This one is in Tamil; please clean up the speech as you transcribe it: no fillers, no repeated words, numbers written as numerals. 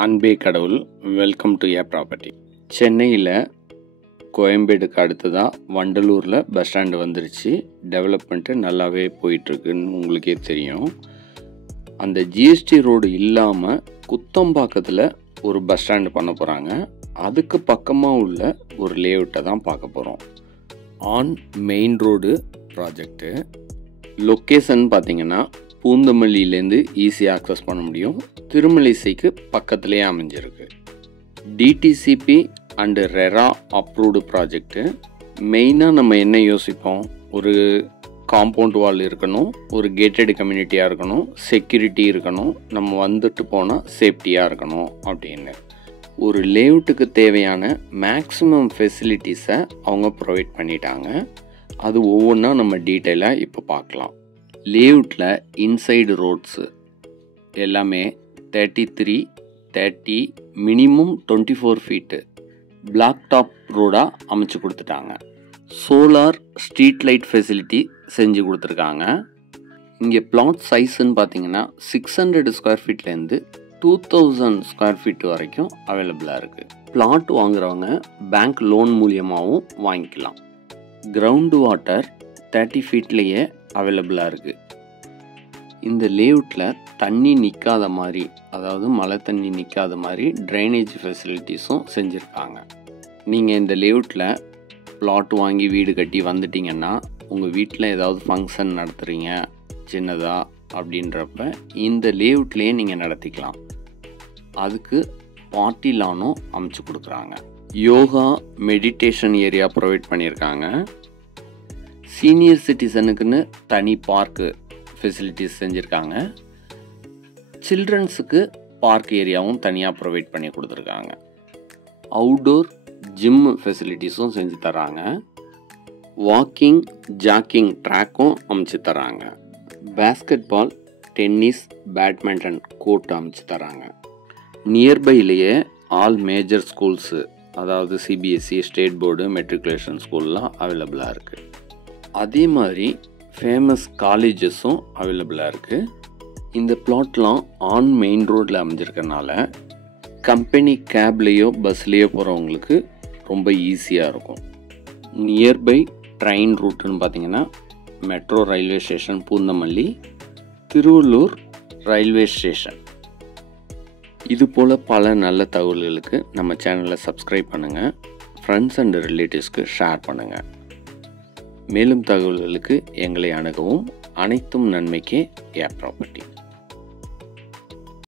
அன்பே கடவுள். Welcome to A property. சென்னையில் கோயம்பேடுக்கு அடுத்ததாக வண்டலூரில் பஸ் ஸ்டாண்டு வந்துருச்சு. டெவலப்மெண்ட்டு நல்லாவே போயிட்டுருக்குன்னு உங்களுக்கே தெரியும். அந்த ஜிஎஸ்டி ரோடு இல்லாமல் குத்தம்பாக்கத்தில் ஒரு பஸ் ஸ்டாண்டு பண்ண போகிறாங்க. அதுக்கு பக்கமாக உள்ள ஒரு லேஅவுட்டை தான் பார்க்க போகிறோம். On main road project. Location பார்த்திங்கன்னா பூந்தமல்லியிலேருந்து ஈஸியாக ஆக்சஸ் பண்ண முடியும். திருமலிசைக்கு பக்கத்துலேயே அமைஞ்சிருக்கு. DTCP and RERA approved project. மெயினாக நம்ம என்ன யோசிப்போம், ஒரு காம்பவுண்ட் வால் இருக்கணும், ஒரு கேட்டட் கம்யூனிட்டியாக இருக்கணும், செக்யூரிட்டி இருக்கணும், நம்ம வந்துட்டு போனால் சேஃப்டியாக இருக்கணும் அப்படின்னு. ஒரு லேஅவுட்டுக்கு தேவையான மேக்ஸிமம் ஃபெசிலிட்டிஸை அவங்க ப்ரொவைட் பண்ணிட்டாங்க. அது ஒவ்வொன்றா நம்ம டீட்டெயிலாக இப்போ பார்க்கலாம். லேஅவுட்டில் இன்சைடு ரோட்ஸு எல்லாமே 33, 30, மினிமம் 24 ஃபீட்டு பிளாக் டாப் ரோடாக அமைச்சு கொடுத்துட்டாங்க. சோலார் ஸ்ட்ரீட் லைட் ஃபெசிலிட்டி செஞ்சு கொடுத்துருக்காங்க. இங்கே பிளாட் சைஸுன்னு பார்த்தீங்கன்னா 600 ஸ்கொயர் ஃபீட்லேருந்து 2000 ஸ்கொயர் ஃபீட் வரைக்கும் அவைலபிளாக இருக்குது. பிளாட் வாங்குறவங்க பேங்க் லோன் மூலியமாகவும் வாங்கிக்கலாம். கிரவுண்டு வாட்டர் 30 ஃபீட்லேயே அவைலபிளாக இருக்குது. இந்த லேஅவுட்டில் தண்ணி நிற்காத மாதிரி, அதாவது மழை தண்ணி நிற்காத மாதிரி ட்ரைனேஜ் ஃபெசிலிட்டிஸும் செஞ்சுருக்காங்க. நீங்கள் இந்த லேஅவுட்டில் பிளாட் வாங்கி வீடு கட்டி வந்துட்டிங்கன்னா, உங்கள் வீட்டில் ஏதாவது ஃபங்க்ஷன் நடத்துகிறீங்க சின்னதாக அப்படின்றப்ப இந்த லேஅவுட்லேயே நீங்கள் நடத்திக்கலாம். அதுக்கு பார்ட்டி லானும் அமைச்சு கொடுக்குறாங்க. யோகா மெடிடேஷன் ஏரியா ப்ரொவைட் பண்ணியிருக்காங்க. சீனியர் சிட்டிசனுக்குன்னு தனி பார்க்கு ஃபெசிலிட்டிஸ் செஞ்சுருக்காங்க. சில்ட்ரன்ஸுக்கு பார்க் ஏரியாவும் தனியாக ப்ரொவைட் பண்ணி கொடுத்துருக்காங்க. அவுட்டோர் ஜிம் ஃபெசிலிட்டிஸும் செஞ்சு தராங்க. வாக்கிங் ஜாக்கிங் ட்ராக்கும் அமைச்சு தராங்க. Basketball, tennis, badminton court அமைச்சு தராங்க. நியர்பைலேயே ஆல் மேஜர் ஸ்கூல்ஸு, அதாவது சிபிஎஸ்சி, ஸ்டேட் போர்டு, மெட்ரிகுலேஷன் ஸ்கூல்லாம் அவைலபிளாக இருக்குது. அதே மாதிரி ஃபேமஸ் காலேஜஸும் அவைலபிளாக இருக்குது. இந்த பிளாட்லாம் ஆன் மெயின் ரோட்டில் அமைஞ்சிருக்கனால கம்பெனி கேப்லேயோ பஸ்லேயோ போகிறவங்களுக்கு ரொம்ப ஈஸியாக இருக்கும். நியர்பை ட்ரெயின் ரூட்டுன்னு பார்த்திங்கன்னா metro railway station Poonamallee, Tiruvallur railway station. இது போல் பல நல்ல தகவல்களுக்கு நம்ம சேனலை சப்ஸ்கிரைப் பண்ணுங்கள். ஃப்ரெண்ட்ஸ் அண்ட் ரிலேட்டிவ்ஸ்க்கு ஷேர் பண்ணுங்கள். மேலும் தகவல்களுக்கு எங்களை அணுகவும். அனைத்தும் நன்மைக்கே ஏ ப்ராப்பர்ட்டி.